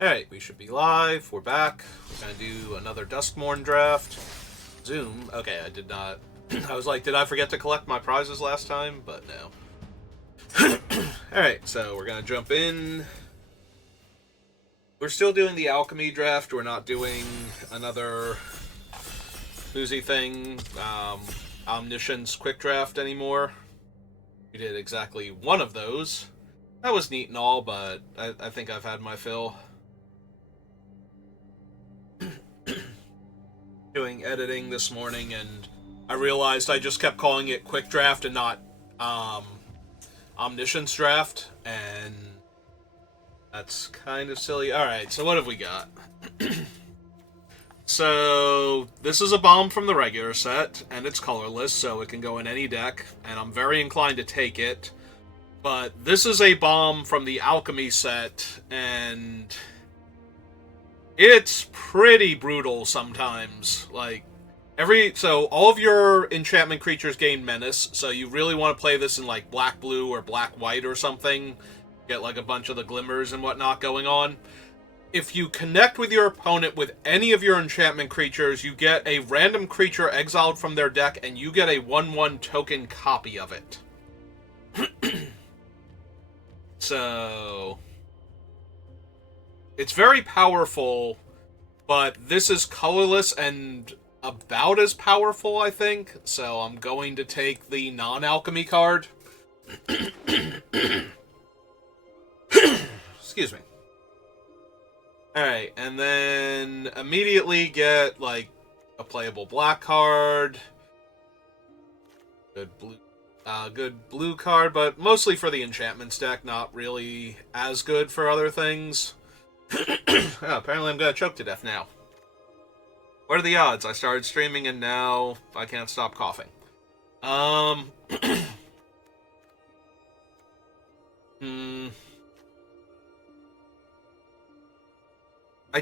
Alright, we should be live. We're back. We're gonna do another Duskmourn draft. Zoom. Okay, I did not. I was like, did I forget to collect my prizes last time? But no. Alright, so we're gonna jump in. We're still doing the Alchemy draft. We're not doing another boozy thing, Omniscience quick draft anymore. We did exactly one of those. That was neat and all, but I think I've had my fill. Doing editing this morning, and I realized I just kept calling it quick draft and not omniscience draft, and that's kind of silly. Alright, so what have we got? So this is a bomb from the regular set, and it's colorless, so it can go in any deck, and I'm very inclined to take it. But this is a bomb from the Alchemy set, and it's pretty brutal sometimes. So all of your enchantment creatures gain menace, so you really want to play this in like black-blue or black-white or something. Get like a bunch of the glimmers and whatnot going on. If you connect with your opponent with any of your enchantment creatures, you get a random creature exiled from their deck, and you get a 1/1 token copy of it. So it's very powerful, but this is colorless and about as powerful, I think. So I'm going to take the non-alchemy card. Excuse me. Alright, and then immediately get, like, a playable black card. Good blue card, but mostly for the enchantments deck, not really as good for other things. Apparently I'm gonna choke to death now. What are the odds? I started streaming and now I can't stop coughing. I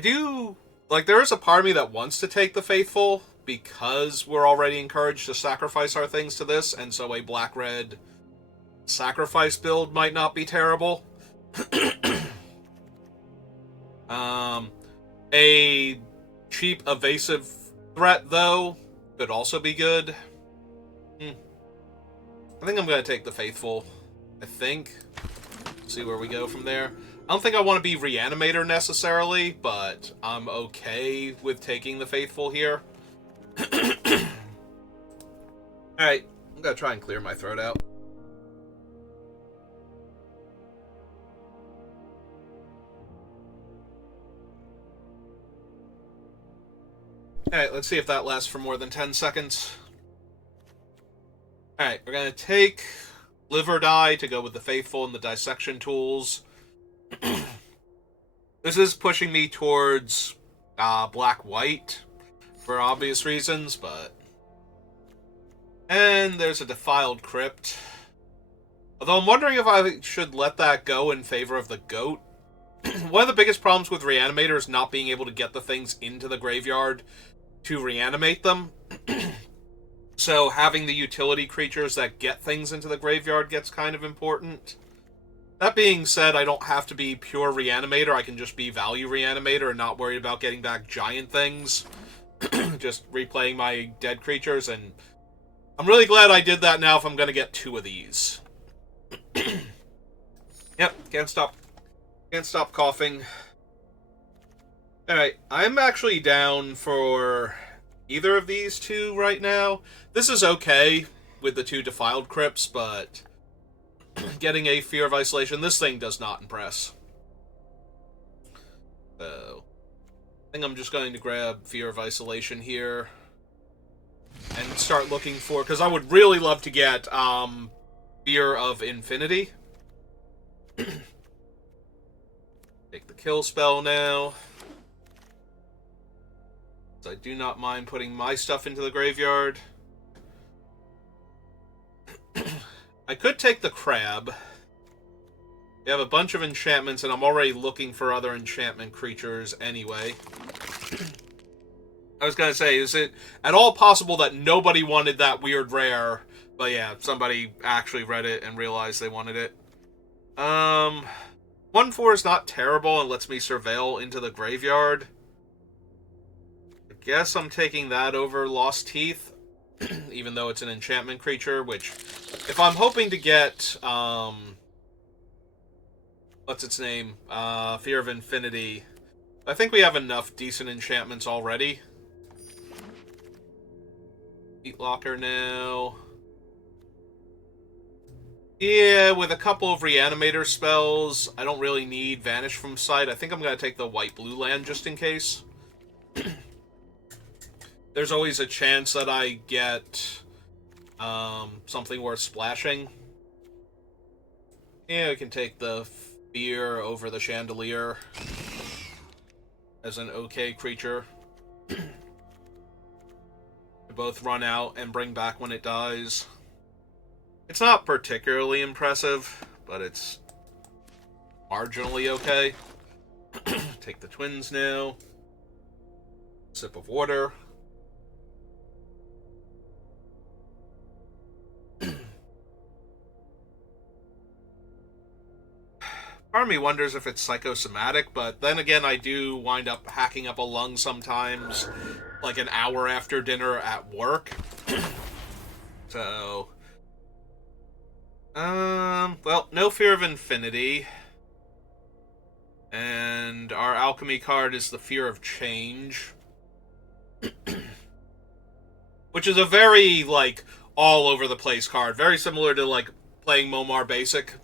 do, there is a part of me that wants to take the Faithful, because we're already encouraged to sacrifice our things to this, and so a black-red sacrifice build might not be terrible. A cheap evasive threat, though, could also be good. I think I'm going to take the Faithful. I think. See where we go from there. I don't think I want to be Reanimator necessarily, but I'm okay with taking the Faithful here. Alright, I'm going to try and clear my throat out. Alright, let's see if that lasts for more than 10 seconds. Alright, we're going to take Live or Die to go with the Faithful and the Dissection tools. This is pushing me towards black-white for obvious reasons, but... And there's a Defiled Crypt. Although I'm wondering if I should let that go in favor of the Goat. One of the biggest problems with Reanimator is not being able to get the things into the graveyard to reanimate them. So having the utility creatures that get things into the graveyard gets kind of important. That being said, I don't have to be pure Reanimator. I can just be Value Reanimator and not worry about getting back giant things. Just replaying my dead creatures, and I'm really glad I did that now if I'm going to get 2 of these. Yep, can't stop coughing. Alright, I'm actually down for either of these 2 right now. This is okay with the 2 Defiled Crypts, but getting a Fear of Isolation, this thing does not impress. So, I think I'm just going to grab Fear of Isolation here and start looking for, because I would really love to get Fear of Infinity. Take the kill spell now. I do not mind putting my stuff into the graveyard. I could take the Crab. We have a bunch of enchantments, and I'm already looking for other enchantment creatures anyway. I was going to say, is it at all possible that nobody wanted that weird rare? But yeah, somebody actually read it and realized they wanted it. One 1/4 is not terrible and lets me surveil into the graveyard. I guess I'm taking that over Lost Teeth, even though it's an enchantment creature, which, if I'm hoping to get, what's its name? Fear of Infinity. I think we have enough decent enchantments already. Heat Locker now. Yeah, with a couple of Reanimator spells, I don't really need Vanish from Sight. I think I'm going to take the white-blue land just in case. There's always a chance that I get something worth splashing. Yeah, we can take the Fear over the Chandelier as an okay creature. They both run out and bring back when it dies. It's not particularly impressive, but it's marginally okay. Take the twins now. Sip of water. Part of me wonders if it's psychosomatic, but then again, I do wind up hacking up a lung sometimes, like an hour after dinner at work. So, well, no Fear of Infinity. And our Alchemy card is the Fear of Change. Which is a very, like, all over the place card. Very similar to, like, playing Momar Basic.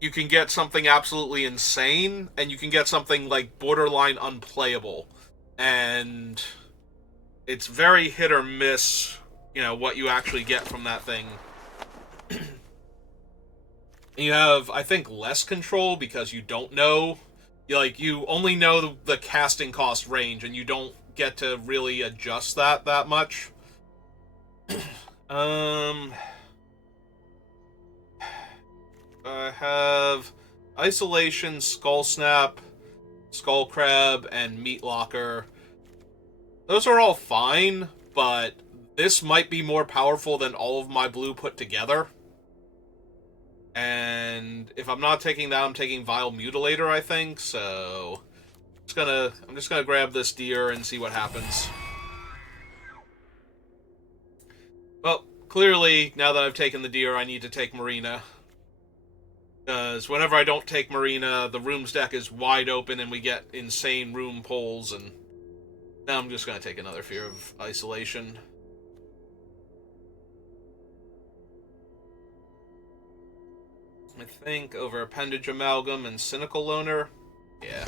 You can get something absolutely insane, and you can get something, like, borderline unplayable. And it's very hit or miss, you know, what you actually get from that thing. You have, I think, less control because you don't know. You only know the casting cost range, and you don't get to really adjust that much. I have Isolation, Skull Snap, Skull Crab, and Meat Locker. Those are all fine, but this might be more powerful than all of my blue put together. And if I'm not taking that, I'm taking Vile Mutilator, I think, so I'm just gonna grab this deer and see what happens. Well, clearly, now that I've taken the deer, I need to take Marina. Because whenever I don't take Marina, the rooms deck is wide open and we get insane room pulls, and now I'm just gonna take another Fear of Isolation. I think over Appendage Amalgam and Cynical Loner. Yeah.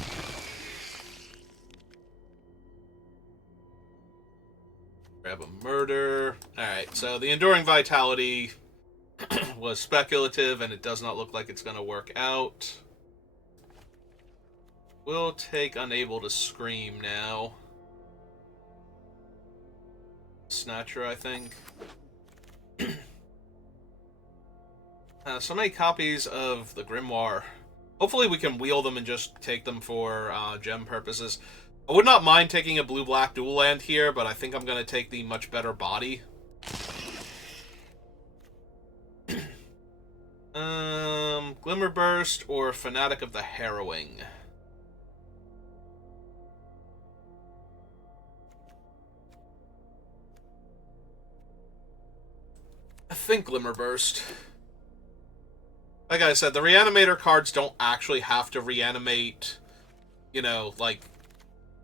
Grab a Murder. Alright, so the Enduring Vitality was speculative, and it does not look like it's going to work out. We'll take Unable to Scream now. Snatcher, I think. So many copies of the Grimoire. Hopefully we can wheel them and just take them for gem purposes. I would not mind taking a blue-black dual land here, but I think I'm going to take the much better body. Glimmerburst or Fanatic of the Harrowing. I think Glimmerburst. Like I said, the Reanimator cards don't actually have to reanimate, you know, like,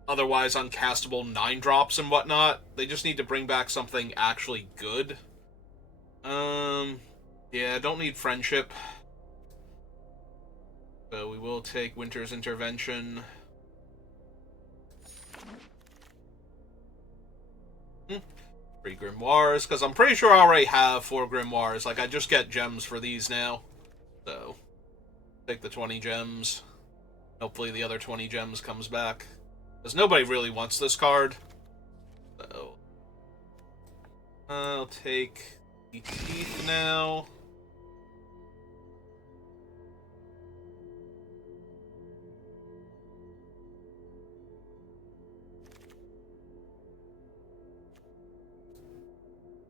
otherwise uncastable 9-drops and whatnot. They just need to bring back something actually good. Yeah, don't need Friendship. So we will take Winter's Intervention. 3 Grimoires, because I'm pretty sure I already have 4 Grimoires. Like, I just get gems for these now. So, take the 20 gems. Hopefully the other 20 gems comes back. Because nobody really wants this card. So, I'll take the Teeth now.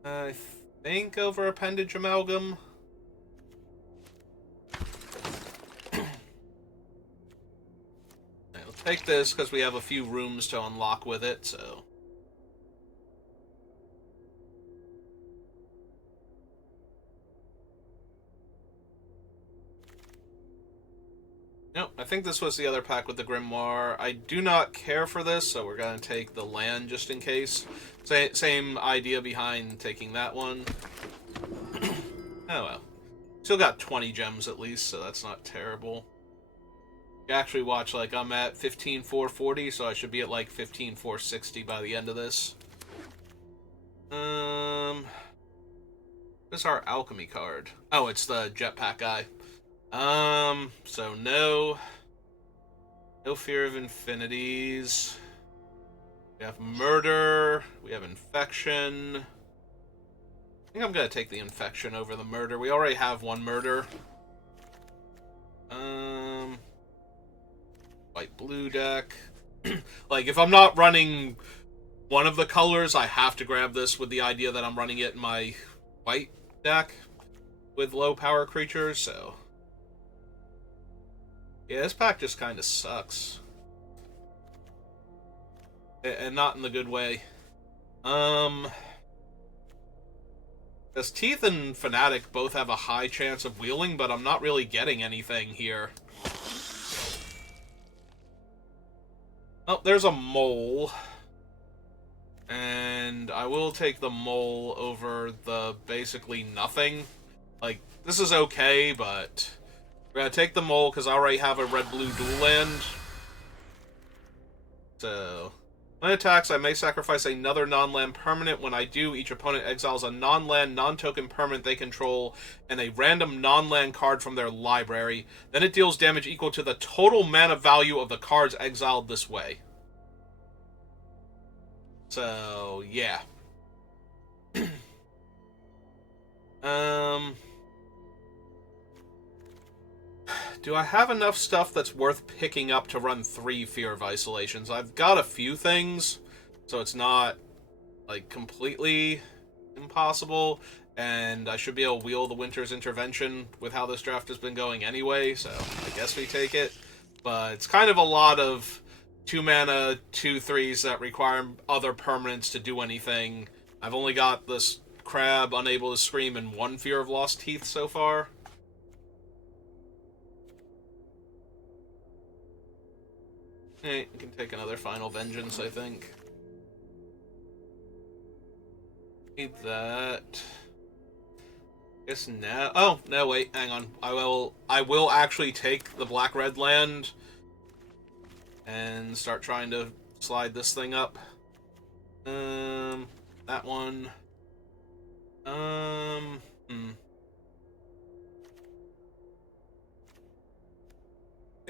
I think over Appendage Amalgam. take this because we have a few rooms to unlock with it, so... Nope, I think this was the other pack with the Grimoire. I do not care for this, so we're going to take the land just in case. Same idea behind taking that one. Oh well. Still got 20 gems at least, so that's not terrible. You actually watch, like, I'm at 15,440, so I should be at, like, 15,460 by the end of this. What's our Alchemy card? Oh, it's the jetpack guy. So no fear of infinities. We have murder. We have infection. I think I'm gonna take the infection over the murder. We already have one murder. White blue deck. Like, if I'm not running one of the colors, I have to grab this with the idea that I'm running it in my white deck with low power creatures, so... Yeah, this pack just kind of sucks. And not in the good way. Because Teeth and Fanatic both have a high chance of wheeling, but I'm not really getting anything here. Oh, there's a mole. And I will take the mole over the basically nothing. Like, this is okay, but... We're going to take the mole because I already have a red-blue dual land. So, when it attacks, I may sacrifice another non-land permanent. When I do, each opponent exiles a non-land, non-token permanent they control and a random non-land card from their library. Then it deals damage equal to the total mana value of the cards exiled this way. So, yeah. Do I have enough stuff that's worth picking up to run 3 Fear of Isolations? I've got a few things, so it's not, like, completely impossible, and I should be able to wheel the Winter's Intervention with how this draft has been going anyway, so I guess we take it. But it's kind of a lot of 2-mana, 2/3s that require other permanents to do anything. I've only got this Crab, Unable to Scream, and 1 Fear of Lost Teeth so far. Hey, we can take another Final Vengeance, I think. Need that. Guess now... Oh, no, wait, hang on. I will actually take the black-red land and start trying to slide this thing up. That one. I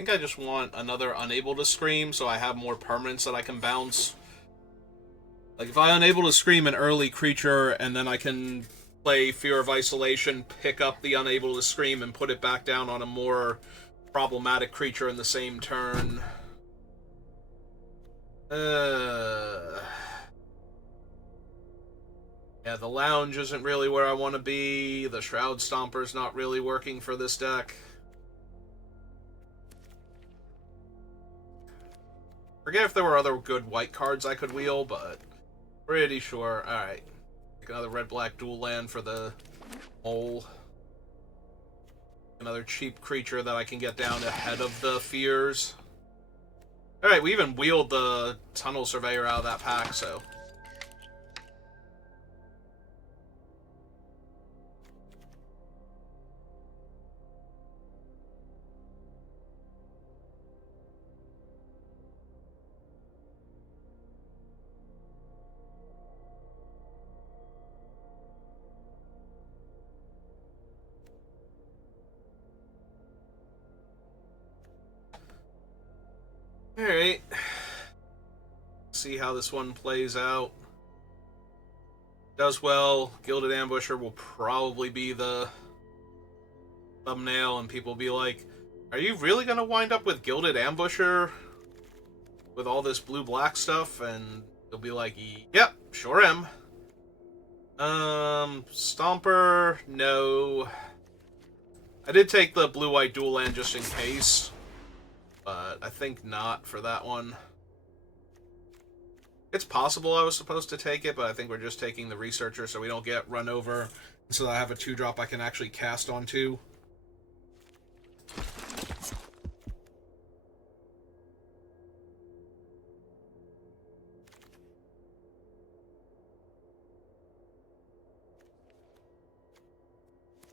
think I just want another Unable to Scream, so I have more permanents that I can bounce. Like, if I Unable to Scream an early creature, and then I can play Fear of Isolation, pick up the Unable to Scream, and put it back down on a more problematic creature in the same turn. Yeah, the Lounge isn't really where I want to be. The Shroud Stomper's not really working for this deck. Forget if there were other good white cards I could wheel, but pretty sure. Alright. Take another red-black dual land for the mole. Another cheap creature that I can get down ahead of the fears. Alright, we even wheeled the Tunnel Surveyor out of that pack, so... Alright. See how this one plays out. Does well. Gilded Ambusher will probably be the thumbnail, and people will be like, are you really going to wind up with Gilded Ambusher with all this blue-black stuff? And they'll be like, yep, sure am. Stomper, no. I did take the blue-white dual land just in case. but I think not for that one. It's possible I was supposed to take it, but I think we're just taking the Researcher so we don't get run over, so that I have a 2-drop I can actually cast onto.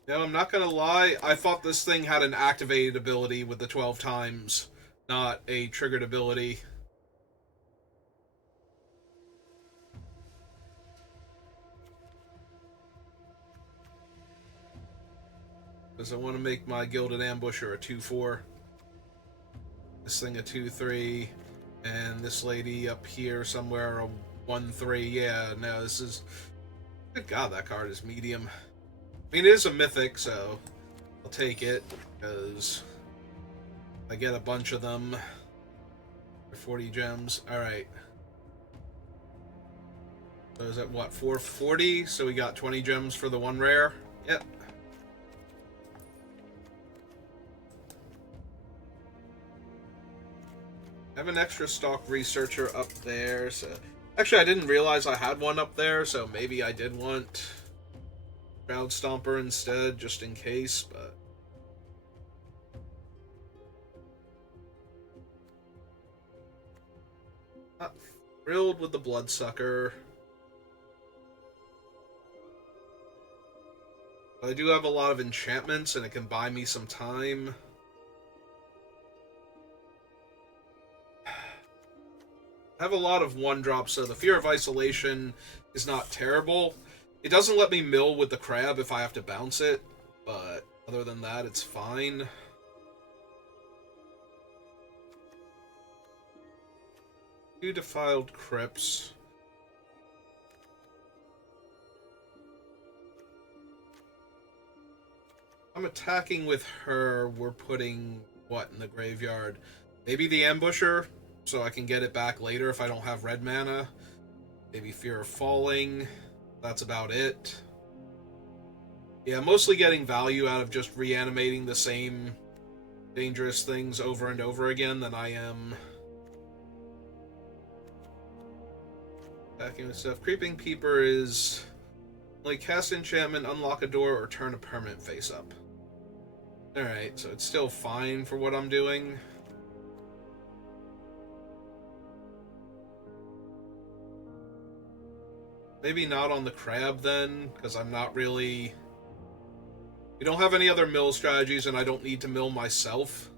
No, I'm not gonna lie, I thought this thing had an activated ability with the 12 times, not a triggered ability. Because I want to make my Gilded Ambusher a 2-4. This thing a 2-3. And this lady up here somewhere a 1-3. Yeah, no, this is... Good God, that card is medium. I mean, it is a mythic, so I'll take it, because I get a bunch of them for 40 gems. Alright. So is that, what, 440? So we got 20 gems for the 1 rare? Yep. I have an extra stock Researcher up there, so... Actually, I didn't realize I had one up there, so maybe I did want Crowd Stomper instead, just in case, but... Not thrilled with the Bloodsucker. But I do have a lot of enchantments, and it can buy me some time. I have a lot of 1-drops, so the Fear of Isolation is not terrible. It doesn't let me mill with the crab if I have to bounce it, but other than that, it's fine. Two Defiled Crypts. I'm attacking with her. We're putting what in the graveyard? Maybe the Ambusher, so I can get it back later if I don't have red mana. Maybe Fear of Falling. That's about it. Yeah, mostly getting value out of just reanimating the same dangerous things over and over again than I am attacking with stuff. Creeping Peeper is like cast enchantment, unlock a door, or turn a permanent face up. Alright, so it's still fine for what I'm doing. Maybe not on the crab then, because I'm not really... We don't have any other mill strategies, and I don't need to mill myself.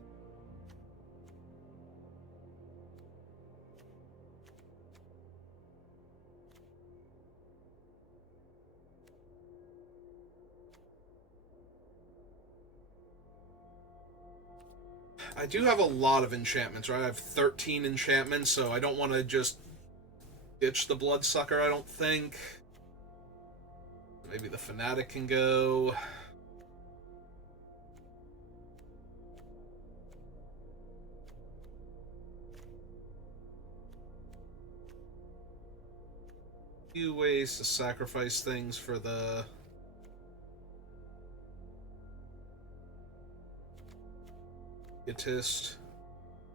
I do have a lot of enchantments, right? I have 13 enchantments, so I don't want to just ditch the Bloodsucker, I don't think. Maybe the Fanatic can go. Few ways to sacrifice things for the... Egotist.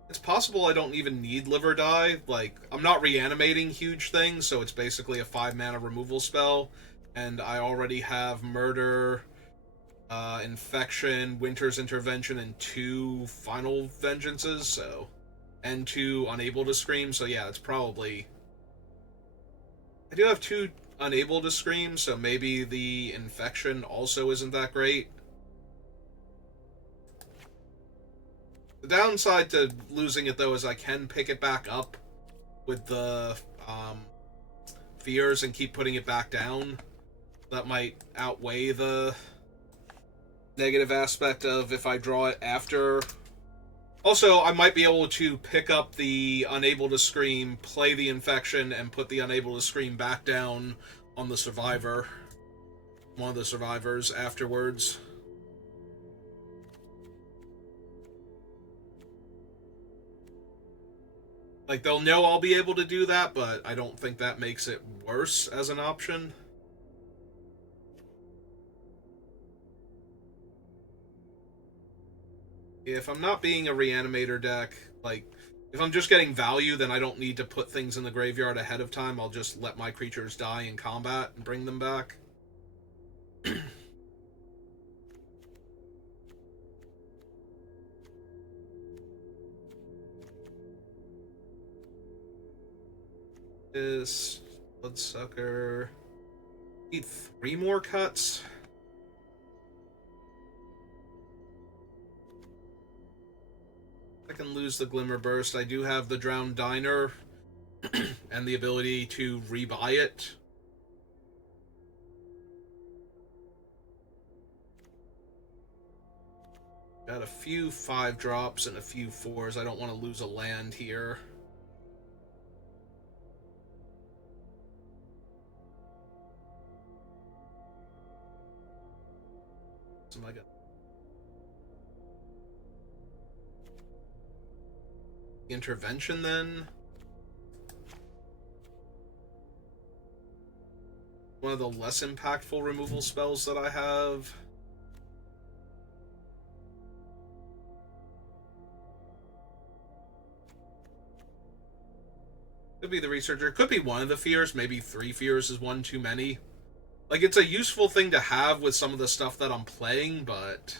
It's possible I don't even need Live or Die. Like, I'm not reanimating huge things, so it's basically a 5-mana removal spell. And I already have Murder, Infection, Winter's Intervention, and 2 Final Vengeances, so... And 2 Unable to Scream, so yeah, it's probably... I do have 2 Unable to Scream, so maybe the Infection also isn't that great. The downside to losing it, though, is I can pick it back up with the fears and keep putting it back down. That might outweigh the negative aspect of if I draw it after. Also, I might be able to pick up the Unable to Scream, play the Infection, and put the Unable to Scream back down on the Survivor. One of the Survivors afterwards. Like, they'll know I'll be able to do that, but I don't think that makes it worse as an option. If I'm not being a reanimator deck, like, if I'm just getting value, then I don't need to put things in the graveyard ahead of time. I'll just let my creatures die in combat and bring them back. This Bloodsucker. Need 3 more cuts. I can lose the Glimmer Burst. I do have the Drowned Diner and the ability to rebuy it. Got a few 5-drops and a few 4s. I don't want to lose a land here. So I got intervention then. One of the less impactful removal spells that I have. Could be the Researcher. Could be one of the fears. Maybe 3 fears is one too many. Like, it's a useful thing to have with some of the stuff that I'm playing, but...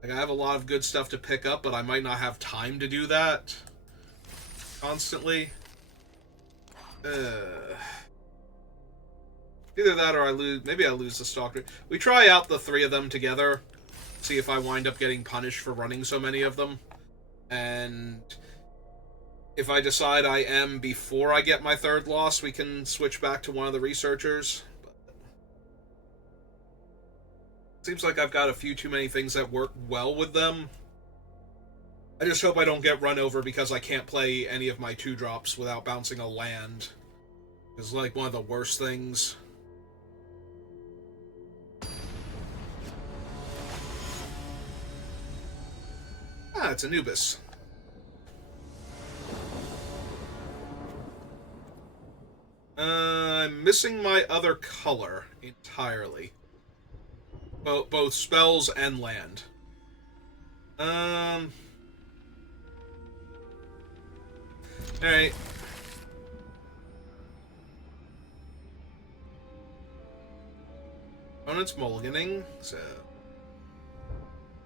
Like, I have a lot of good stuff to pick up, but I might not have time to do that constantly. Either that or I lose... Maybe I lose the Stalker. We try out the 3 of them together. See if I wind up getting punished for running so many of them. And... if I decide I am before I get my 3rd loss, we can switch back to one of the Researchers. But seems like I've got a few too many things that work well with them. I just hope I don't get run over because I can't play any of my 2-drops without bouncing a land. It's like one of the worst things. Ah, it's Anubis. I'm missing my other color entirely. Both spells and land. Alright. Opponent's mulliganing, so...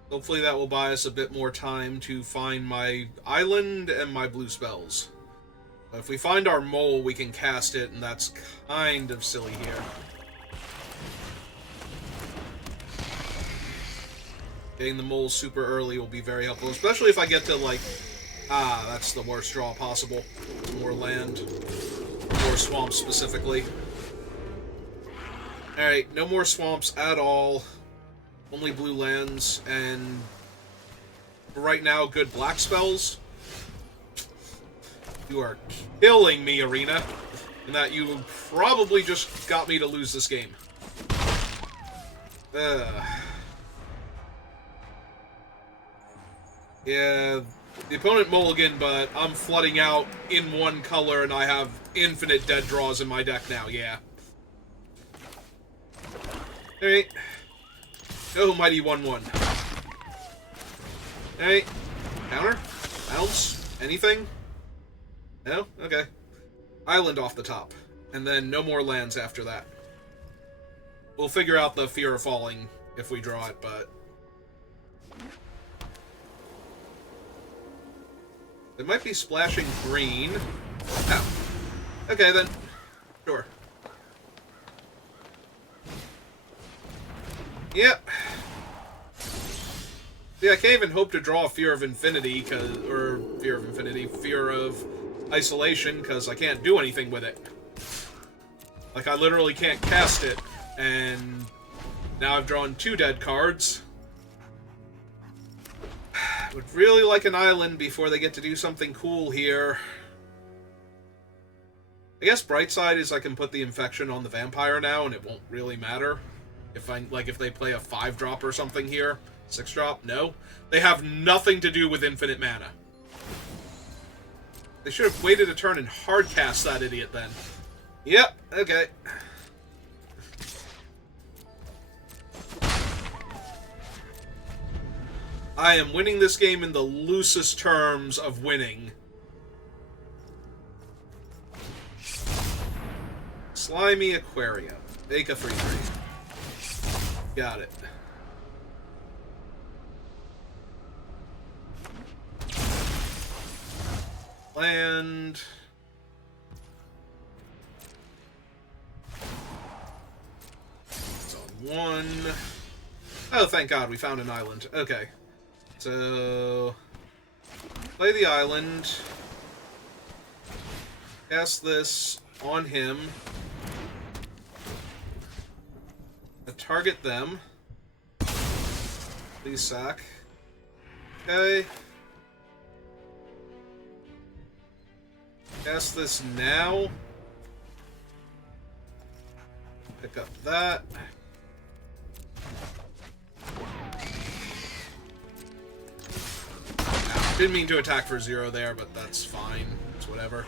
hopefully that will buy us a bit more time to find my island and my blue spells. But if we find our mole, we can cast it, and that's kind of silly here. Getting the mole super early will be very helpful, especially if I get to, like... ah, that's the worst draw possible. More land. More swamps, specifically. Alright, no more swamps at all. Only blue lands, and... for right now, good black spells. You are killing me, Arena. And that you probably just got me to lose this game. Yeah, the opponent mulligan, but I'm flooding out in one color, and I have infinite dead draws in my deck now, yeah. Alright. Oh, mighty 1-1. Alright. Counter? Bounce? Anything? No? Okay. Island off the top. And then no more lands after that. We'll figure out the Fear of Falling if we draw it, but... it might be splashing green. Oh. Okay, then. Sure. Yep. See, I can't even hope to draw Fear of Infinity, Fear of Isolation, because I can't do anything with it. Like, I literally can't cast it, and now I've drawn 2 dead cards. Would really like an island before they get to do something cool here. I guess bright side is I can put the infection on the vampire now, and it won't really matter. If they play a 5-drop or something here. 6-drop? No. They have nothing to do with infinite mana. They should have waited a turn and hardcast that idiot then. Yep, okay. I am winning this game in the loosest terms of winning. Slimy Aquarium. Make a 3/3. Got it. Land. It's on 1. Oh, thank God, we found an island. Okay. So... play the island. Cast this on him. Target them. Please sack. Okay. Cast this now. Pick up that. Didn't mean to attack for 0 there, but that's fine. It's whatever.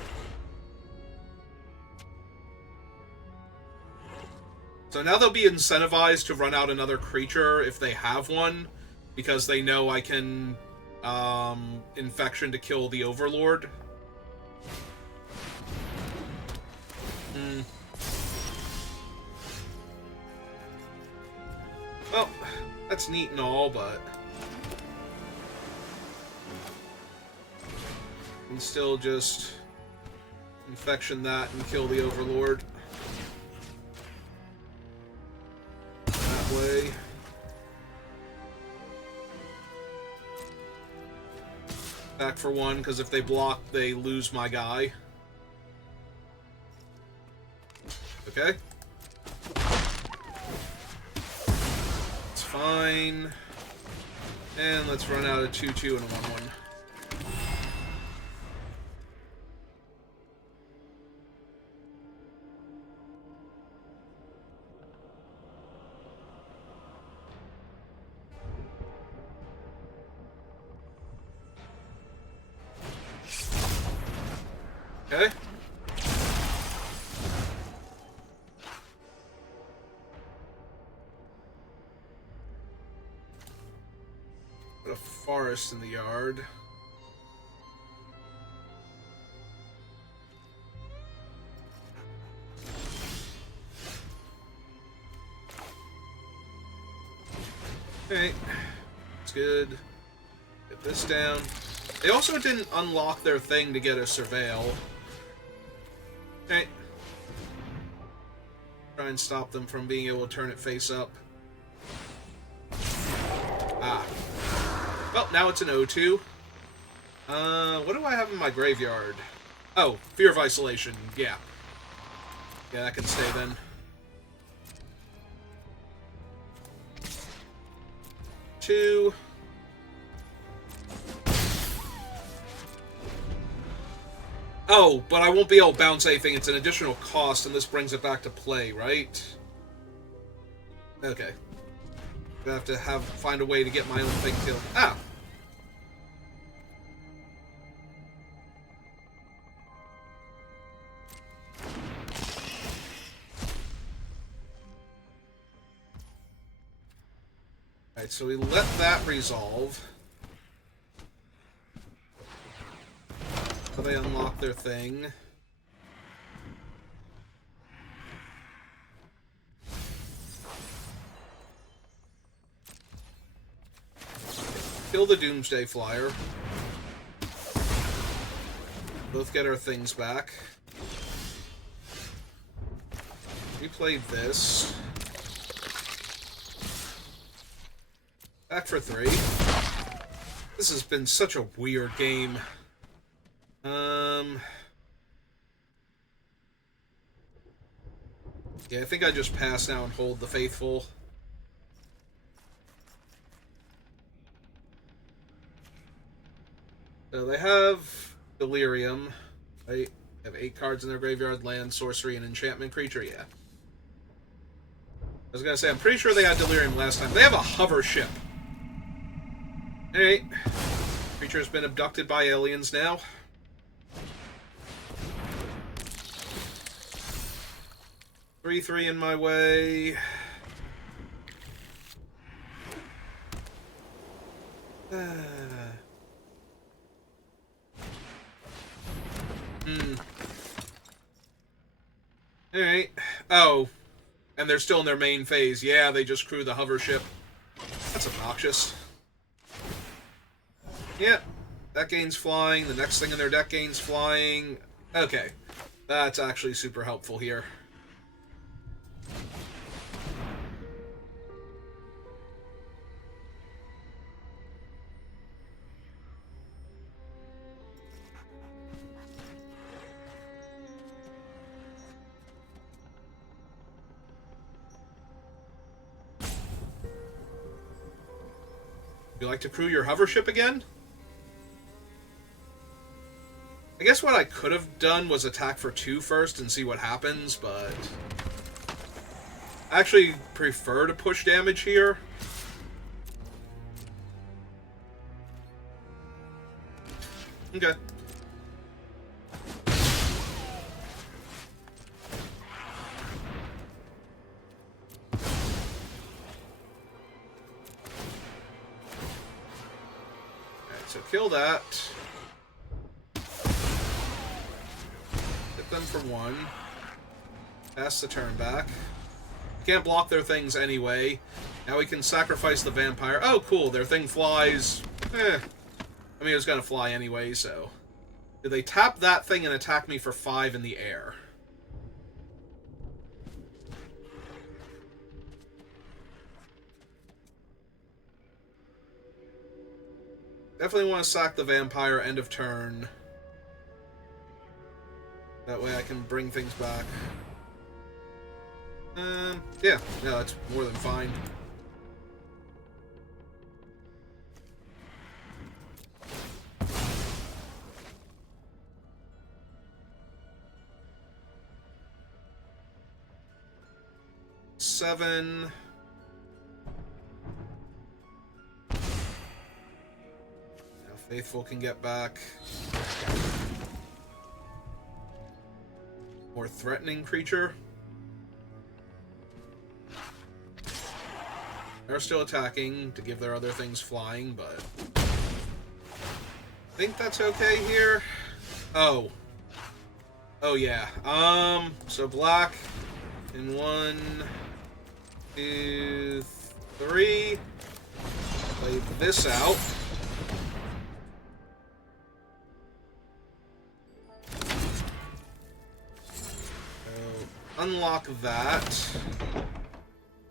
So now they'll be incentivized to run out another creature if they have one, because they know I can infection to kill the Overlord. Well, that's neat and all, but you can still just infection that and kill the Overlord. That way. Back for 1, because if they block, they lose my guy. Okay. It's fine. And let's run out a 2/2 and a 1/1. Okay. Put a forest in the yard. Okay. It's good. Get this down. They also didn't unlock their thing to get a surveil. Okay. Try and stop them from being able to turn it face up. Ah. Well, now it's an 0/2. What do I have in my graveyard? Oh, Fear of Isolation. Yeah. Yeah, that can stay then. 2. Oh, but I won't be able to bounce anything. It's an additional cost, and this brings it back to play, right? Okay. I have to find a way to get my own thing killed. Ah! Alright, so we let that resolve. So they unlock their thing. Kill the Doomsday Flyer. Both get our things back. We played this. Back for 3. This has been such a weird game. Yeah, I think I just pass now and hold the Faithful. So they have Delirium, right? They have 8 cards in their graveyard: land, sorcery, and enchantment creature. Yeah. I was gonna say, I'm pretty sure they had Delirium last time. They have a hover ship. Alright. Creature has been abducted by aliens now. Three in my way. Alright. Oh. And they're still in their main phase. Yeah, they just crew the hover ship. That's obnoxious. Yeah. That gains flying. The next thing in their deck gains flying. Okay. That's actually super helpful here. You like to crew your hover ship again? I guess what I could have done was attack for 2 first and see what happens, but I actually prefer to push damage here. Okay. Alright, so kill that. Hit them for 1. Pass the turn back. Can't block their things anyway. Now we can sacrifice the vampire. Oh, cool. Their thing flies. I mean, it was going to fly anyway, so... Did they tap that thing and attack me for 5 in the air? Definitely want to sack the vampire end of turn. That way I can bring things back. Yeah, that's more than fine. Seven. Now Faithful can get back. More threatening creature. They're still attacking to give their other things flying, but I think that's okay here. Oh. Oh yeah. So black in 1, 2, 3. Play this out. So unlock that.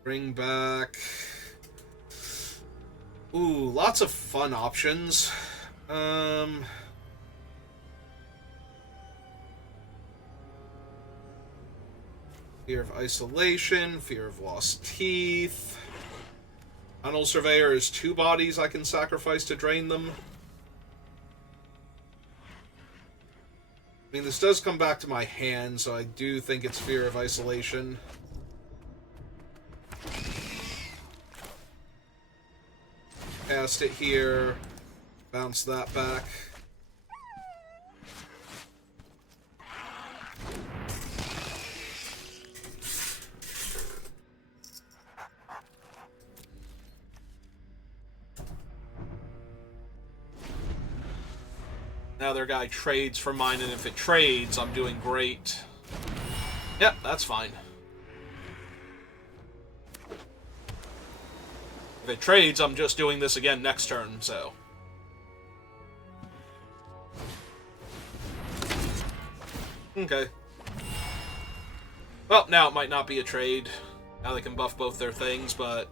Bring back. Ooh, lots of fun options. Fear of Isolation, Fear of Lost Teeth. Tunnel Surveyor is 2 bodies I can sacrifice to drain them. I mean, this does come back to my hand, so I do think it's Fear of Isolation. Cast it here. Bounce that back. Now their guy trades for mine, and if it trades, I'm doing great. Yep, that's fine. If it trades, I'm just doing this again next turn, so... Okay. Well, now it might not be a trade. Now they can buff both their things, but...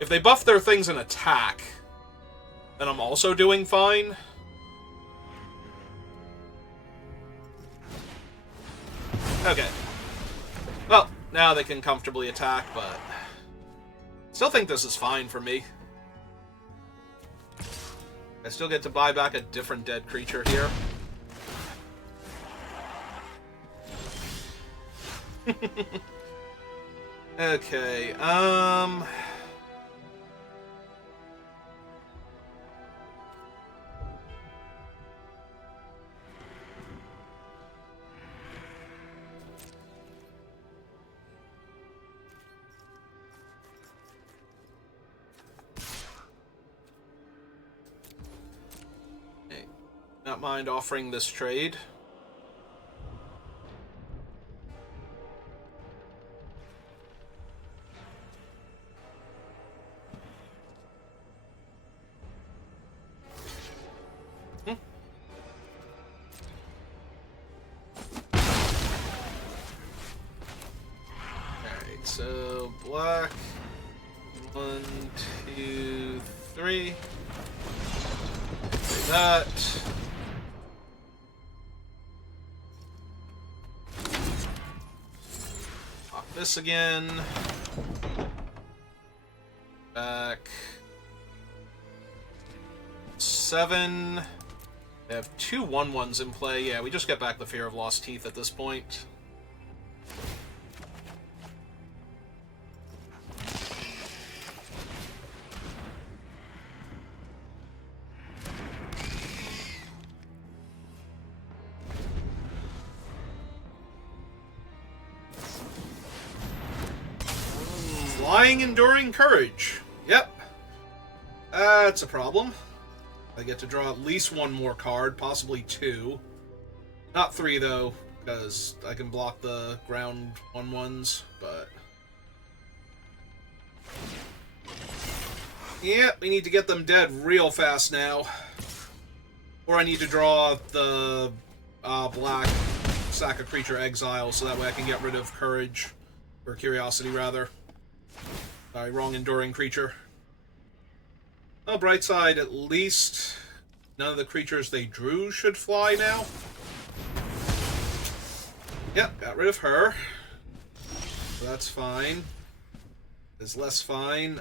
If they buff their things and attack, then I'm also doing fine. Okay. Well, now they can comfortably attack, but... Still think this is fine for me. I still get to buy back a different dead creature here. Okay, not mind offering this trade. Alright, so black. 1, 2, 3. Play that. Pop this again. Back. 7. We have 2 1/1s in play. Yeah, we just get back the Fear of Lost Teeth at this point. Flying Enduring Courage. Yep. That's a problem. I get to draw at least 1 more card, possibly 2. Not 3, though, because I can block the ground 1/1s, but... yeah, we need to get them dead real fast now. Or I need to draw the black sack of creature exile, so that way I can get rid of Courage. Or Curiosity, rather. Sorry, wrong Enduring Creature. Oh, bright side, at least none of the creatures they drew should fly now. Yep, got rid of her. So that's fine. Is less fine.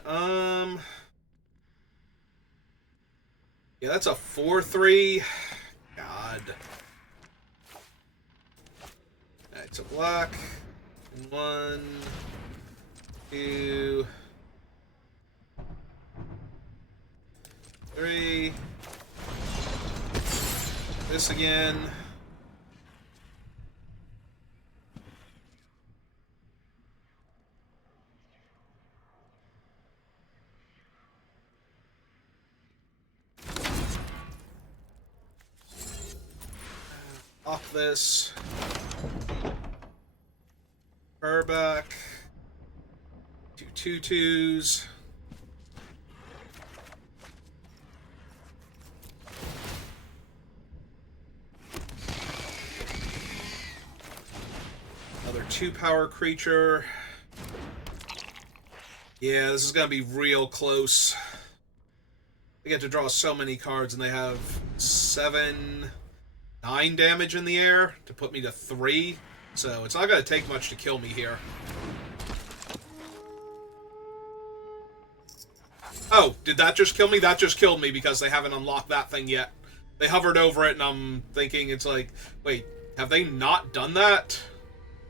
Yeah, that's a 4/3. God. Alright, it's a black. 1, 2, 3. This again. Off this. Her back. 2 2/2s. Another 2-power creature. Yeah, this is gonna be real close. They get to draw so many cards, and they have 7, 9 damage in the air to put me to 3. So it's not gonna take much to kill me here. Oh, did that just kill me? That just killed me because they haven't unlocked that thing yet. They hovered over it, and I'm thinking it's like, wait, have they not done that?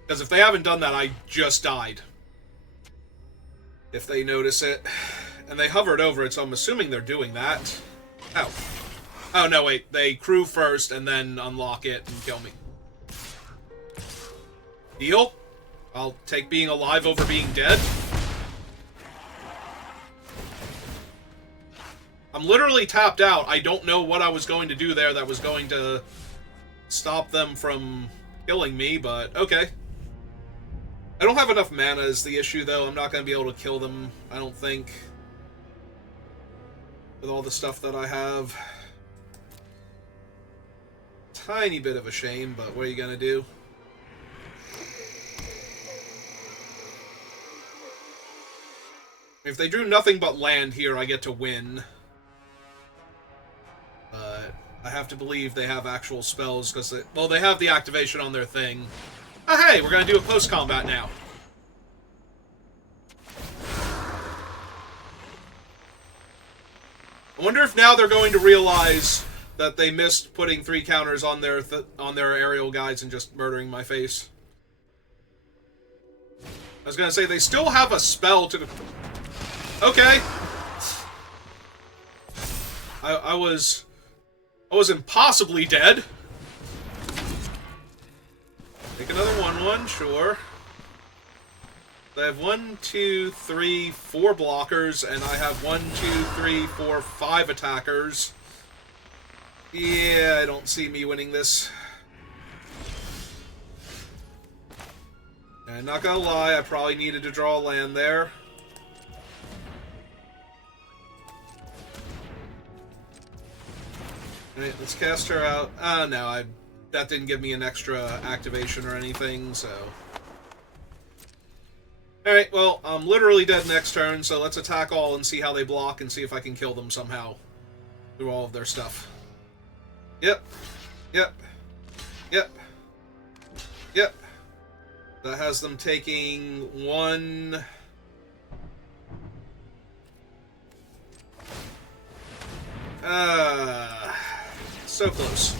Because if they haven't done that, I just died. If they notice it. And they hovered over it, so I'm assuming they're doing that. Oh. Oh, no, wait. They crew first, and then unlock it and kill me. Deal? I'll take being alive over being dead. I'm literally tapped out. I don't know what I was going to do there that was going to stop them from killing me, but okay. I don't have enough mana is the issue, though. I'm not going to be able to kill them, I don't think. With all the stuff that I have. Tiny bit of a shame, but what are you going to do? If they drew nothing but land here, I get to win. But I have to believe they have actual spells, because well, they have the activation on their thing. Oh, hey, we're going to do a close combat now. I wonder if now they're going to realize that they missed putting 3 counters on their aerial guides and just murdering my face. I was going to say, they still have a spell to... Okay. I was impossibly dead. Take another 1/1, sure. I have 1, 2, 3, 4 blockers, and I have 1, 2, 3, 4, 5 attackers. Yeah, I don't see me winning this. And not gonna lie, I probably needed to draw land there. Alright, let's cast her out. No, that didn't give me an extra activation or anything, so... Alright, well, I'm literally dead next turn, so let's attack all and see how they block and see if I can kill them somehow through all of their stuff. Yep. Yep. Yep. Yep. That has them taking 1... So close.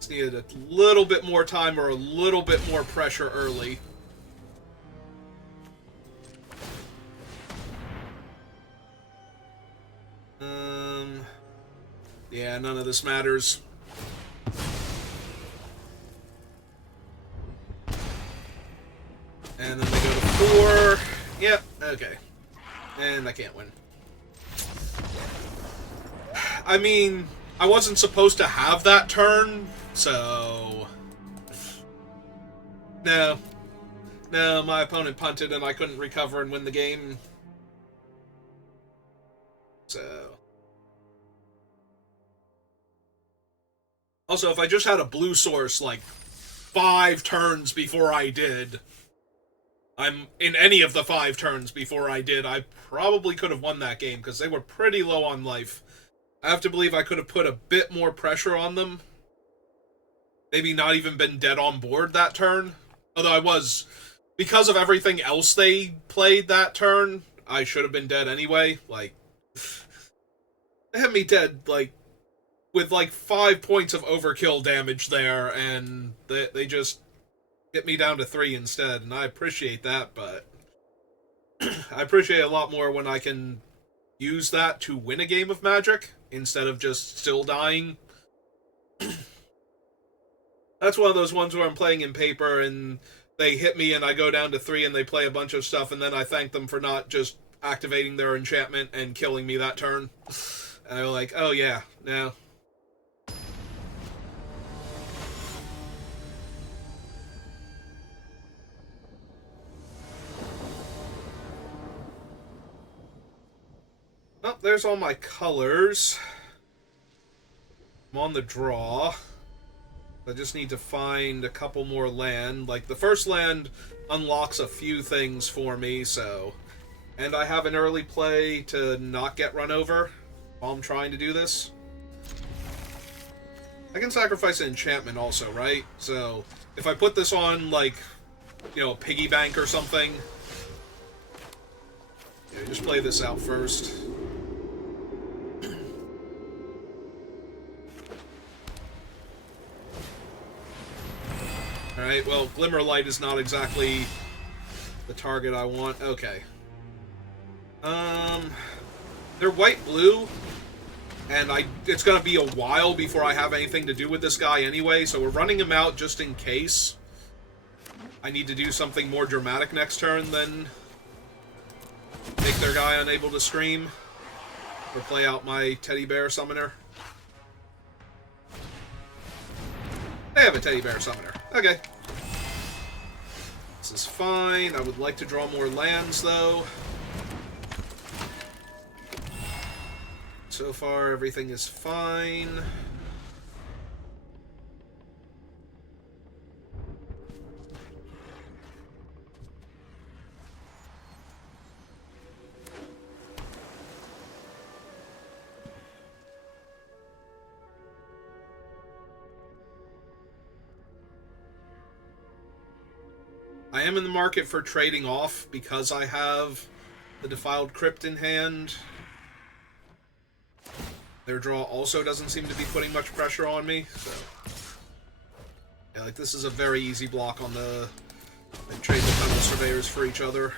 Just needed a little bit more time or a little bit more pressure early. Yeah, none of this matters. And then they go to 4. Yep, okay. And I can't win. I mean, I wasn't supposed to have that turn, so... No. No, my opponent punted and I couldn't recover and win the game. So... Also, if I just had a blue source, like, 5 turns before I did... I'm in any of the 5 turns before I did, I probably could have won that game, because they were pretty low on life. I have to believe I could have put a bit more pressure on them. Maybe not even been dead on board that turn. Although I was... Because of everything else they played that turn, I should have been dead anyway. Like... They had me dead, like... With, like, 5 points of overkill damage there, and they just hit me down to 3 instead, and I appreciate that, but... I appreciate it a lot more when I can use that to win a game of Magic, instead of just still dying. That's one of those ones where I'm playing in paper, and they hit me, and I go down to 3, and they play a bunch of stuff, and then I thank them for not just activating their enchantment and killing me that turn. And they're like, oh yeah, no. Well, there's all my colors. I'm on the draw. I just need to find a couple more land. Like, the first land unlocks a few things for me, so... And I have an early play to not get run over while I'm trying to do this. I can sacrifice an enchantment also, right? So, if I put this on, like, you know, a piggy bank or something... Yeah, just play this out first. Alright, well, Glimmerlight is not exactly the target I want. Okay. They're white-blue, and it's gonna be a while before I have anything to do with this guy anyway, so we're running him out just in case I need to do something more dramatic next turn than make their guy unable to scream, or play out my teddy bear summoner. They have a teddy bear summoner. Okay. This is fine. I would like to draw more lands, though. So far, everything is fine. I am in the market for trading off because I have the Defiled Crypt in hand. Their draw also doesn't seem to be putting much pressure on me, so... Yeah, like, this is a very easy block on the... They trade the Metal Surveyors for each other.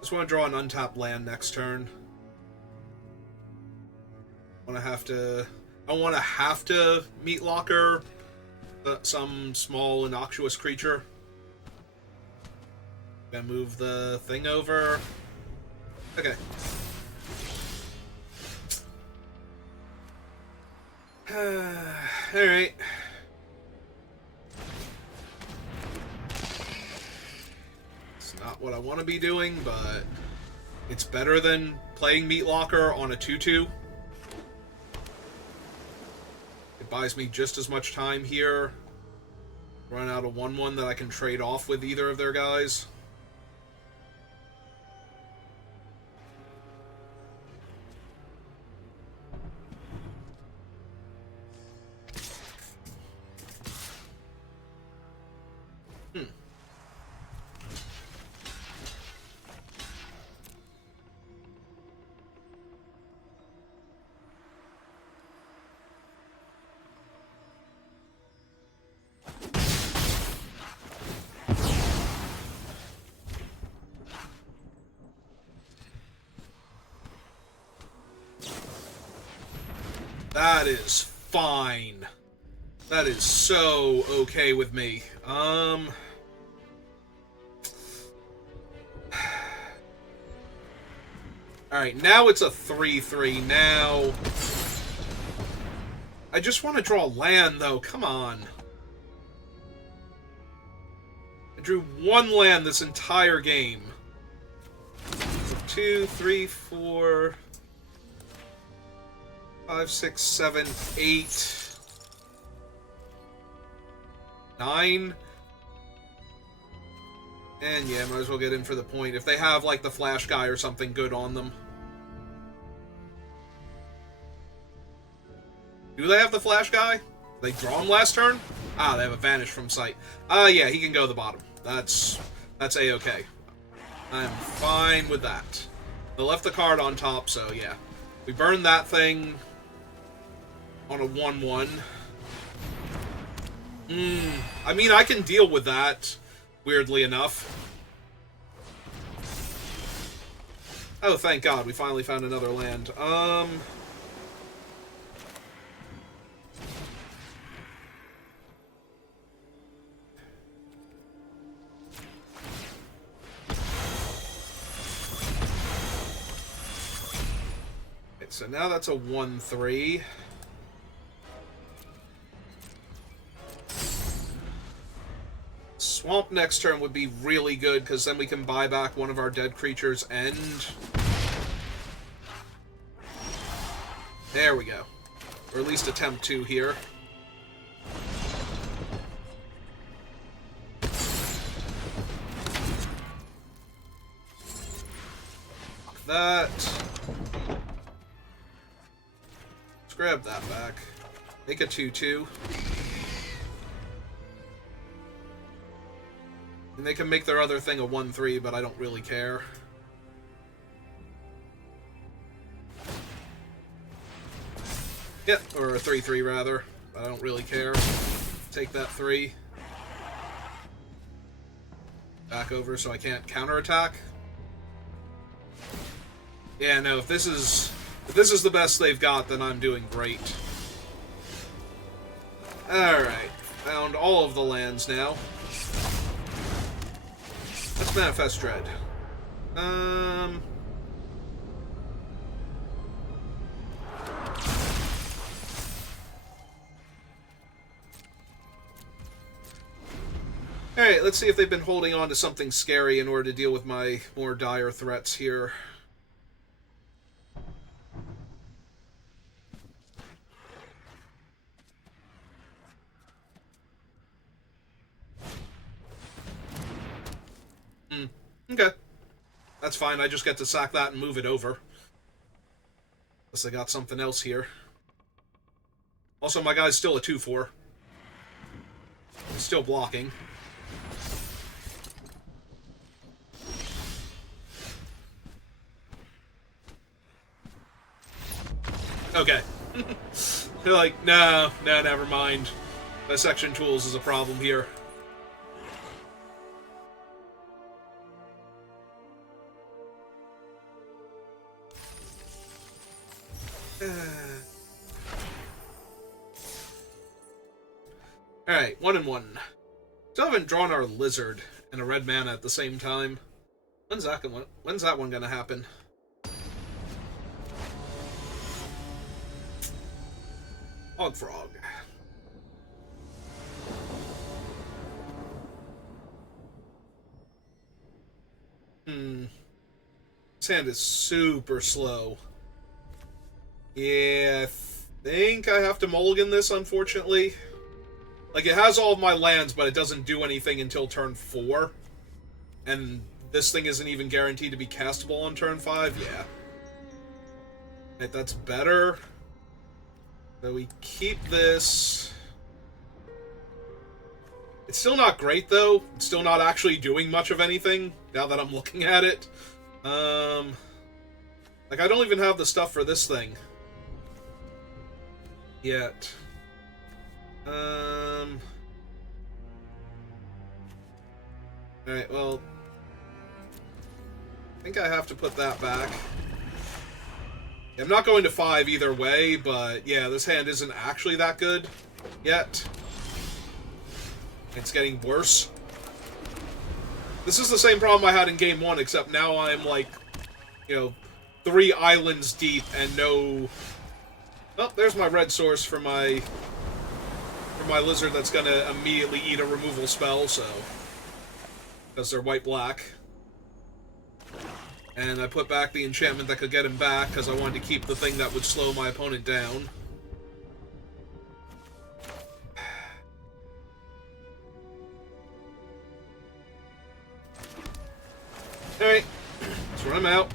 Just want to draw an untapped land next turn. I want to have to meat locker some small innocuous creature. Gonna move the thing over. Okay. Alright. It's not what I want to be doing, but it's better than playing Meat Locker on a 2-2. It buys me just as much time here. Run out a 1-1 that I can trade off with either of their guys. That is fine. That is so okay with me. Alright, now it's a 3-3. Now... I just want to draw land, though. Come on. I drew 1 land this entire game. So 2, 3, 4... 5, 6, 7, 8, 9. And yeah, might as well get in for the point. If they have, like, the flash guy or something good on them. Do they have the flash guy? They draw him last turn? Ah, they have a vanish from sight. Yeah, he can go to the bottom. That's A-okay. I'm fine with that. They left the card on top, so yeah. We burned that thing on a 1-1. I mean, I can deal with that, weirdly enough. Oh, thank God, we finally found another land. Okay, so now that's a 1-3. Swamp next turn would be really good, because then we can buy back one of our dead creatures and... There we go. Or at least attempt to here. That. Let's grab that back. Make a 2-2. And they can make their other thing a 1-3, but I don't really care. Yep, or a 3-3 rather. But I don't really care. Take that 3. Back over so I can't counterattack. Yeah, no, if this is the best they've got, then I'm doing great. Alright. Found all of the lands now. Let's Manifest Dread. Alright, let's see if they've been holding on to something scary in order to deal with my more dire threats here. Okay. That's fine, I just get to sack that and move it over. Unless I got something else here. Also, my guy's still a 2-4. He's still blocking. Okay. They're like, no, never mind. Dissection tools is a problem here. Alright, 1-1. Still haven't drawn our lizard, and a red mana at the same time. When's that one gonna happen? Hog Frog. This hand is super slow. Yeah, I think I have to mulligan this, unfortunately. Like, it has all of my lands, but it doesn't do anything until turn 4. And this thing isn't even guaranteed to be castable on turn 5? Yeah. Right, that's better. So we keep this. It's still not great, though. It's still not actually doing much of anything, now that I'm looking at it. Like, I don't even have the stuff for this thing yet. Alright, well, I think I have to put that back. I'm not going to 5 either way, but yeah, this hand isn't actually that good yet. It's getting worse. This is the same problem I had in Game 1, except now I'm like, 3 islands deep and no... Oh, there's my red source for my lizard that's gonna immediately eat a removal spell, so... Because they're white-black. And I put back the enchantment that could get him back, because I wanted to keep the thing that would slow my opponent down. Alright, let's run him out.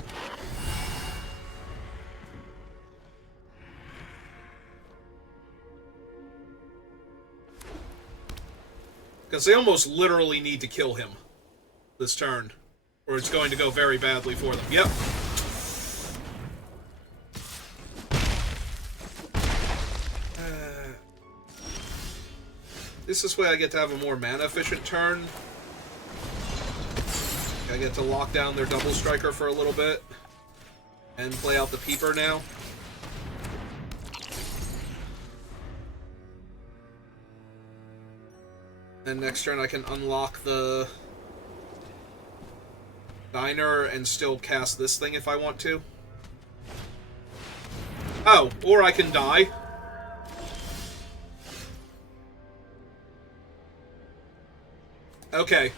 Because they almost literally need to kill him this turn, or it's going to go very badly for them. Yep. This way I get to have a more mana-efficient turn. I get to lock down their double striker for a little bit and play out the Peeper now. Then next turn I can unlock the Diner and still cast this thing if I want to. Oh, or I can die. Okay.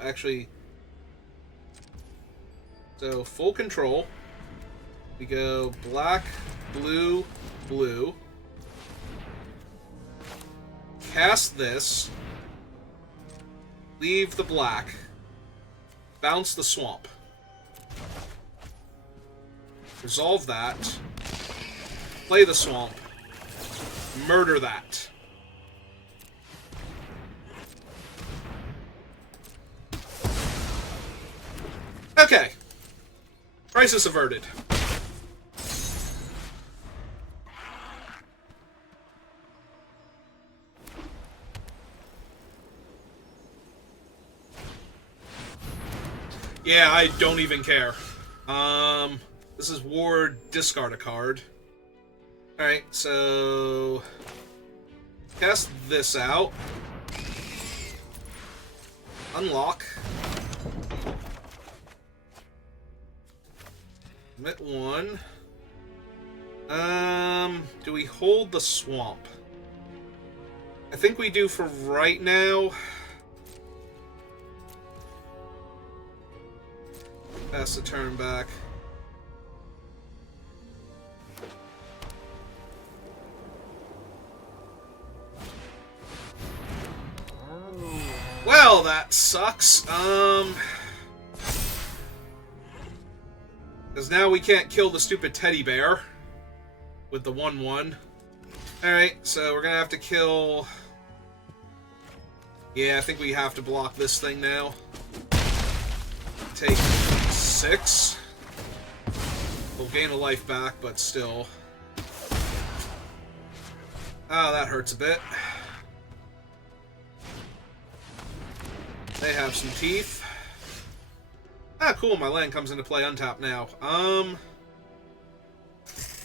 Actually... So, full control. We go black, blue, blue. Cast this. Leave the black. Bounce the swamp. Resolve that. Play the swamp. Murder that. Okay. Crisis averted. Yeah, I don't even care. This is Ward, discard a card. Alright, so... Cast this out. Unlock. Commit 1. Do we hold the swamp? I think we do for right now. Pass the turn back. Well, that sucks. Because now we can't kill the stupid teddy bear with the 1/1. Alright, so we're gonna have to kill... Yeah, I think we have to block this thing now. Take 6. We'll gain a life back, but still. Oh, that hurts a bit. They have some teeth. Ah, cool, my land comes into play untapped now.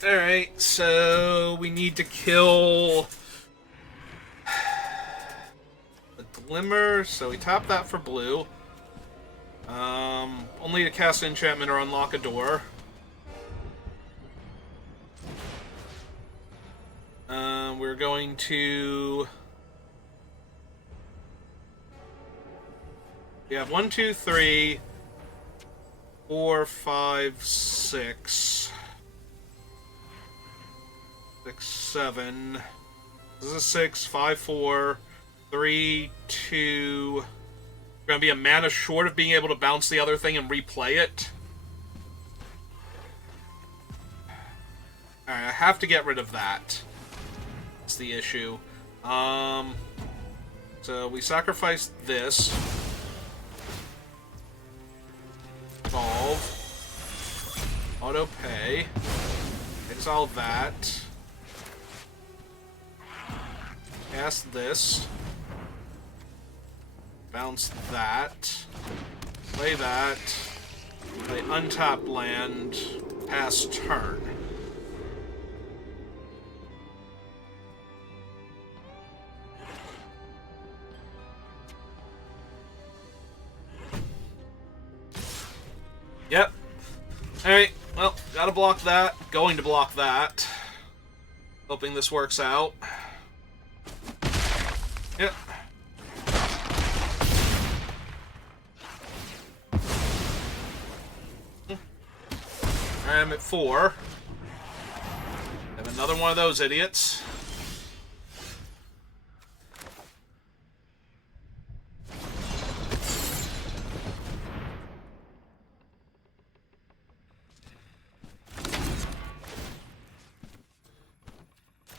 Alright, so we need to kill the Glimmer, so we tap that for blue. Only to cast an enchantment or unlock a door. We're going to... We have 1, 2, 3, 4, 5, 6. 6, 7. This is a 6, 5, 4, 3, 2. We're going to be a mana short of being able to bounce the other thing and replay it. Alright, I have to get rid of that. That's the issue. So we sacrifice this. Evolve. Auto pay. Exile that. Cast this. Bounce that. Play that. Play untap land. Pass turn. Yep. Alright, well, gotta block that. Going to block that. Hoping this works out. Yep. I'm at 4. Have another one of those idiots.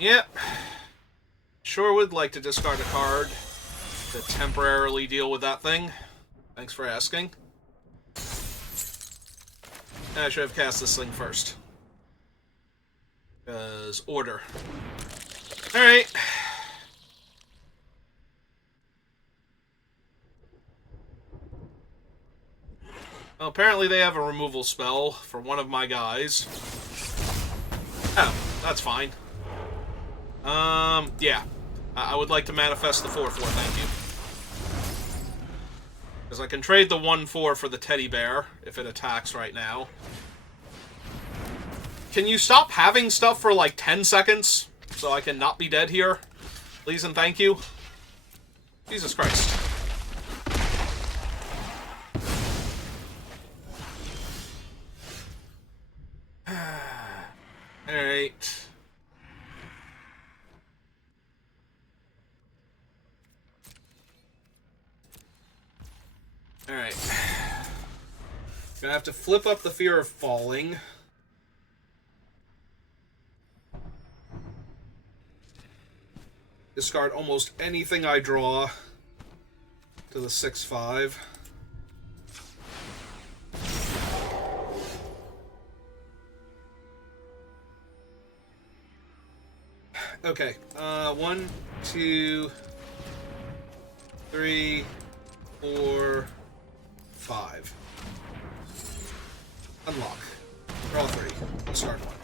Yep. Sure would like to discard a card to temporarily deal with that thing. Thanks for asking. I should have cast this thing first. Because order. Alright. Well, apparently they have a removal spell for one of my guys. Oh, that's fine. Yeah. I would like to manifest the 4/4, thank you. Because I can trade the 1/4 for the teddy bear, if it attacks right now. Can you stop having stuff for like 10 seconds, so I can not be dead here? Please and thank you. Jesus Christ. Alright. Alright. Gonna have to flip up the Fear of Falling. Discard almost anything I draw to the 6/5. Okay, 1, 2, 3, 4, 5. Unlock. Draw 3. Discard 1.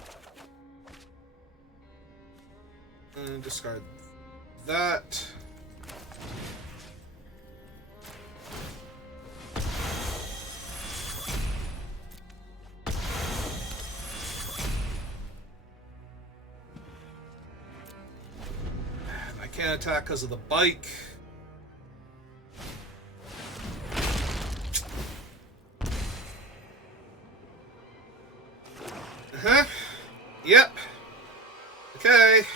And discard that. I can't attack because of the bike. Uh-huh. Yep. Okay.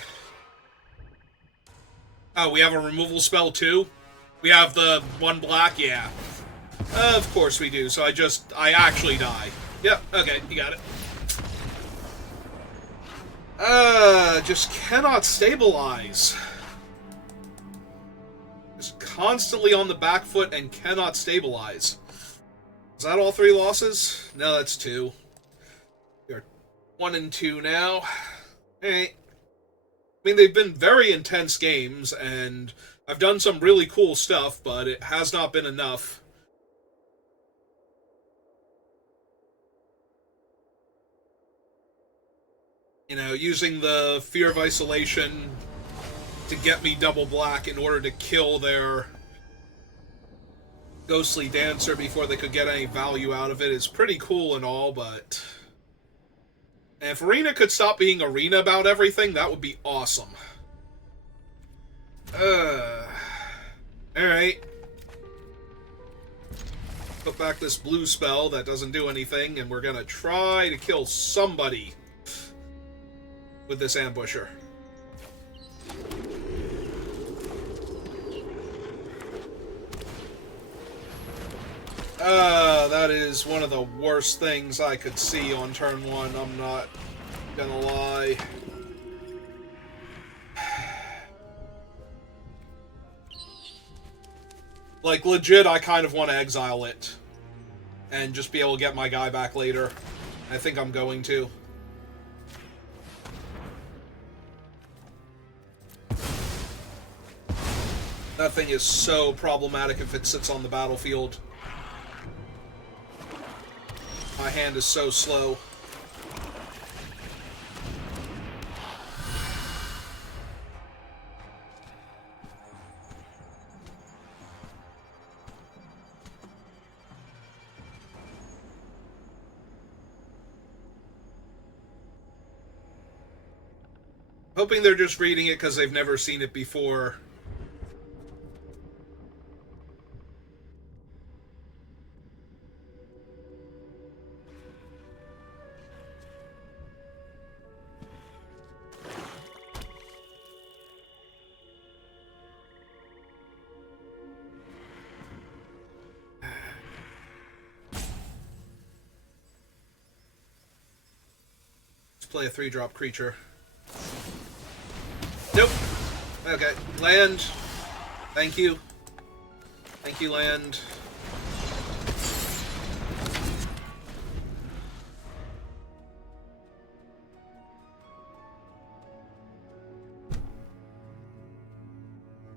Oh, we have a removal spell too? We have the 1 black? Yeah. Of course we do, so I actually die. Yep, okay, you got it. Just cannot stabilize. Just constantly on the back foot and cannot stabilize. Is that all 3 losses? No, that's 2. We are 1 and 2 now. Alright. I mean, they've been very intense games, and I've done some really cool stuff, but it has not been enough. You know, using the Fear of Isolation to get me double black in order to kill their Ghostly Dancer before they could get any value out of it is pretty cool and all, but if Arena could stop being Arena about everything, that would be awesome. Alright. Put back this blue spell that doesn't do anything, and we're gonna try to kill somebody with this ambusher. That is one of the worst things I could see on turn 1, I'm not gonna lie. Like, legit, I kind of want to exile it. And just be able to get my guy back later. I think I'm going to. That thing is so problematic if it sits on the battlefield. My hand is so slow. Hoping they're just reading it because they've never seen it before. Let's play a 3-drop creature. Nope. Okay. Land. Thank you. Thank you, land.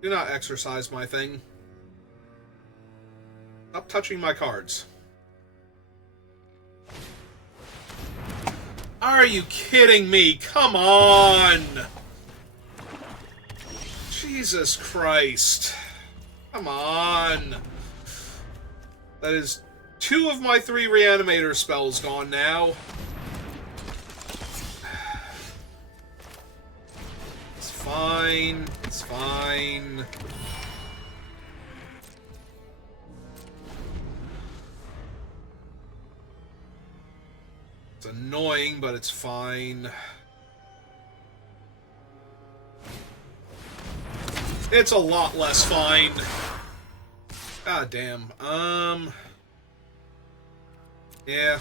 Do not exercise my thing. Stop touching my cards. Are you kidding me? Come on! Jesus Christ. Come on. That is 2 of my 3 reanimator spells gone now. It's fine. It's fine. It's annoying, but it's fine. It's a lot less fine. God damn. Yeah.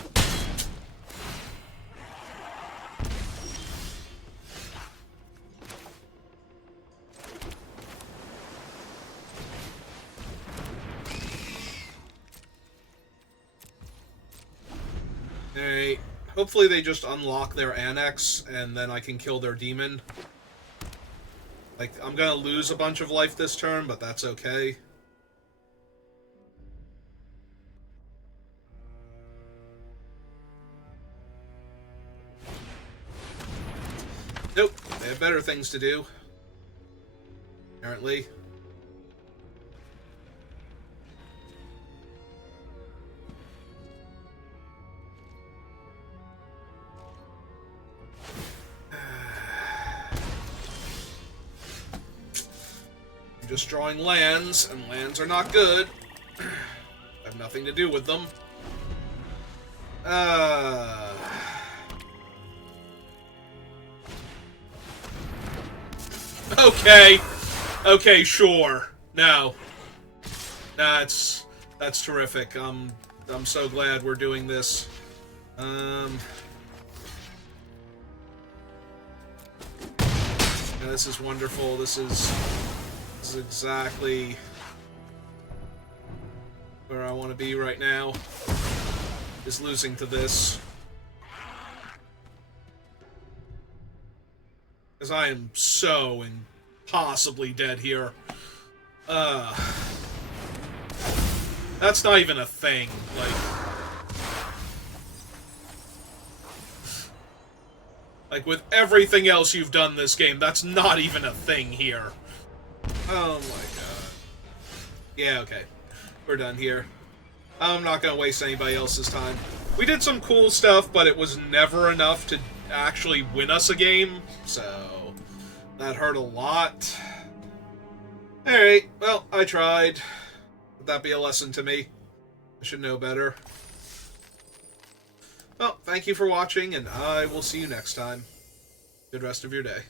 Alright. Hopefully they just unlock their annex, and then I can kill their demon. Like, I'm gonna lose a bunch of life this turn, but that's okay. Nope, they have better things to do. Apparently. I'm just drawing lands, and lands are not good. I have nothing to do with them. Okay. Okay, sure. No. That's terrific. I'm so glad we're doing this. Yeah, this is wonderful. This is exactly where I want to be right now. Is losing to this. Because I am so impossibly dead here. That's not even a thing. Like with everything else you've done this game, that's not even a thing here. Oh my god. Yeah, okay. we're done here. I'm not going to waste anybody else's time. We did some cool stuff, but it was never enough to actually win us a game, so that hurt a lot. Alright, well, I tried. Would that be a lesson to me? I should know better. Well, thank you for watching, and I will see you next time. Good rest of your day.